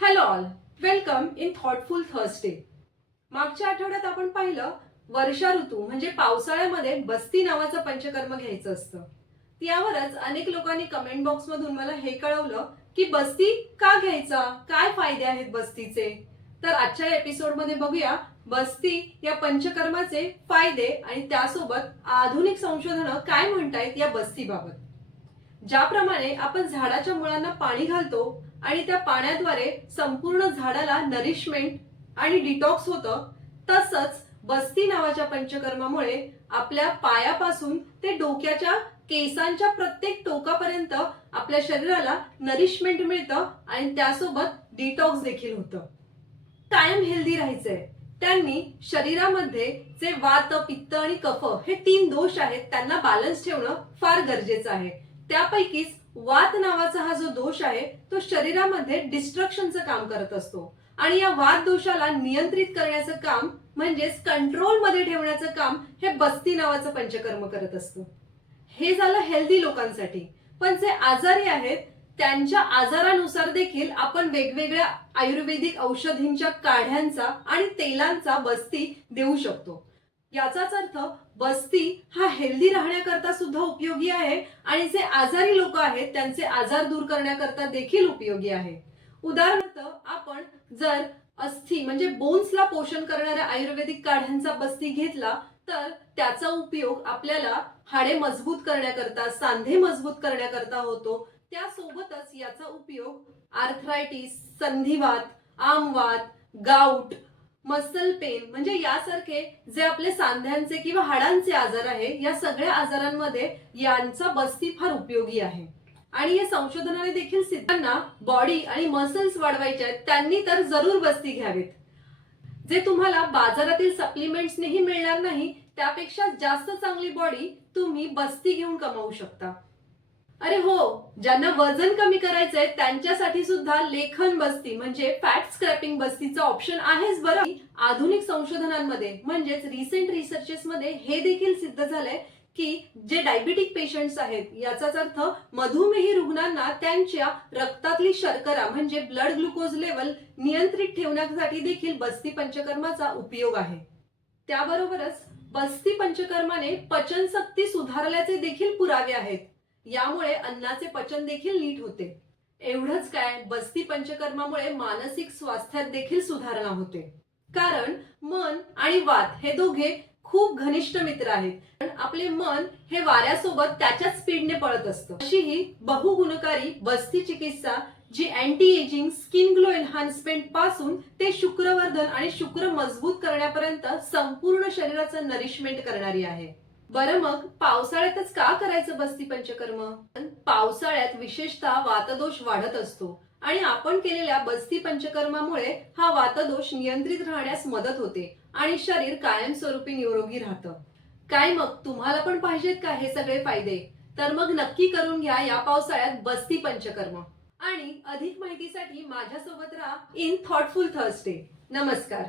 Hello all, welcome in thoughtful Thursday. मागच्या आठवड्यात आपण पाहिलं वर्षा ऋतू म्हणजे पावसाळ्यामध्ये बस्ती नावाचं पंचकर्म घ्यायचं असतं. त्यावरच अनेक लोकांनी कमेंट बॉक्स मधून मला हे कळवलं की बस्ती का घ्यायचा, काय फायदे आहेत बस्तीचे. तर आजच्या एपिसोड मध्ये बघूया बस्ती या पंचकर्माचे फायदे आणि त्यासोबत आधुनिक संशोधन काय म्हणतायत या बस्तीबाबत. ज्याप्रमाणे आपण झाडाच्या मुळांना पाणी घालतो आणि त्या पाण्याद्वारे संपूर्ण झाडाला नरिशमेंट आणि डिटॉक्स होतं, तसंच बस्ती नावाच्या पंचकर्मामुळे आपल्या पायापासून ते डोक्याच्या केसांच्या प्रत्येक टोकापर्यंत आपल्या शरीराला नरिशमेंट मिळतं आणि त्यासोबत डिटॉक्स देखील होतं. कायम हेल्दी राहायचंय, त्यांनी शरीरामध्ये जे वात, पित्त आणि कफ हे 3 दोष आहेत त्यांना बॅलन्स ठेवणं फार गरजेचं आहे. त्यापैकीच वात नावाचा हा जो दोष आहे तो शरीरामध्ये डिस्ट्रक्शनचं काम करत असतो आणि या वात दोषाला नियंत्रित करण्याचं काम म्हणजेच कंट्रोल मध्ये ठेवण्याचं काम हे बस्ती नावाचं पंचकर्म करत असतं. हे झालं हेल्दी लोकांसाठी. पण जे आजारी आहेत त्यांच्या आजारानुसार देखील आपण वेगवेगळ्या आयुर्वेदिक औषधींच्या काढ्यांचा आणि तेलांचा बस्ती देऊ शकतो. याचाच अर्थ बस्ती हा हेल्दी राहण्याकरता सुद्धा उपयोगी आहे आणि जे आजारी लोक आहेत त्यांचे आजार दूर करण्याकरता देखील उपयोगी आहे. उदाहरणार्थ आपण जर अस्थि म्हणजे बोन्सला पोषण करणाऱ्या आयुर्वेदिक काढ्यांचा बस्ती घेतला तर त्याचा उपयोग आपल्याला हाडे मजबूत करण्याकरता, सांधे मजबूत करण्याकरता होतो. त्यासोबतच याचा उपयोग आर्थरायटिस, संधिवात, आमवात, गाऊट, मसल पेन म्हणजे यासारखे जे आपले सांध्यांचे किंवा हाडांचे आजार आहे या सगळ्या आजारांमध्ये यांचा बस्ती फार उपयोगी आहे. आणि हे संशोधनाने देखील सिद्धांना बॉडी आणि मसल्स वाढवायचे आहेत त्यांनी तर जरूर बस्ती घ्यावीत. जे तुम्हाला बाजारातील सप्लिमेंट्सनेही मिळणार नाही त्यापेक्षा जास्त चांगली बॉडी तुम्ही बस्ती घेऊन कमावू शकता. अरे हो, ज्यांना वजन कमी करायचंय त्यांच्यासाठी सुद्धा लेखन बस्ती म्हणजे फॅट स्क्रॅपिंग बस्तीचा ऑप्शन आहेच बरं. आधुनिक संशोधनांमध्ये म्हणजेच रिसेंट रिसर्चेस मध्ये हे देखील सिद्ध झालंय की जे डायबिटिक पेशंट्स आहेत, याचाच अर्थ मधुमेही रुग्णांना त्यांच्या रक्तातली शर्करा म्हणजे ब्लड ग्लुकोज लेवल नियंत्रित ठेवण्यासाठी देखील बस्ती पंचकर्माचा उपयोग आहे. त्याबरोबरच बस्ती पंचकर्माने पचनशक्ती सुधारल्याचे देखील पुरावे आहेत. यामुळे अन्नाचे पचन देखील नीट होते. एवढंच काय, बस्ती पंचकर्मामुळे मानसिक स्वास्थ्यात देखील सुधारणा होते. कारण मन आणि वात हे दोघे खूप घनिष्ठ मित्र आहेत. आपले मन हे वाऱ्यासोबत त्याच्याच स्पीडने पळत असतं. अशी ही बहुगुणकारी बस्ती चिकित्सा जी anti ageing, skin glow enhancement पासून ते शुक्रवर्धन आणि शुक्र मजबूत करण्यापर्यंत संपूर्ण शरीराचं नरिशमेंट करणारी आहे. बरं मग पावसाळ्यातच का करायचं बस्ती पंचकर्म? पावसाळ्यात विशेषतः वातदोष वाढत असतो आणि आपण केलेल्या बस्ती पंचकर्मामुळे हा वातदोष नियंत्रित राहण्यास मदत होते आणि शरीर कायमस्वरूपी निरोगी राहतं. काय मग तुम्हाला पण पाहिजेत का हे सगळे फायदे? तर मग नक्की करून घ्या या पावसाळ्यात बस्ती पंचकर्म. आणि अधिक माहितीसाठी माझ्यासोबत राहा इन थॉटफुल थर्सडे. नमस्कार.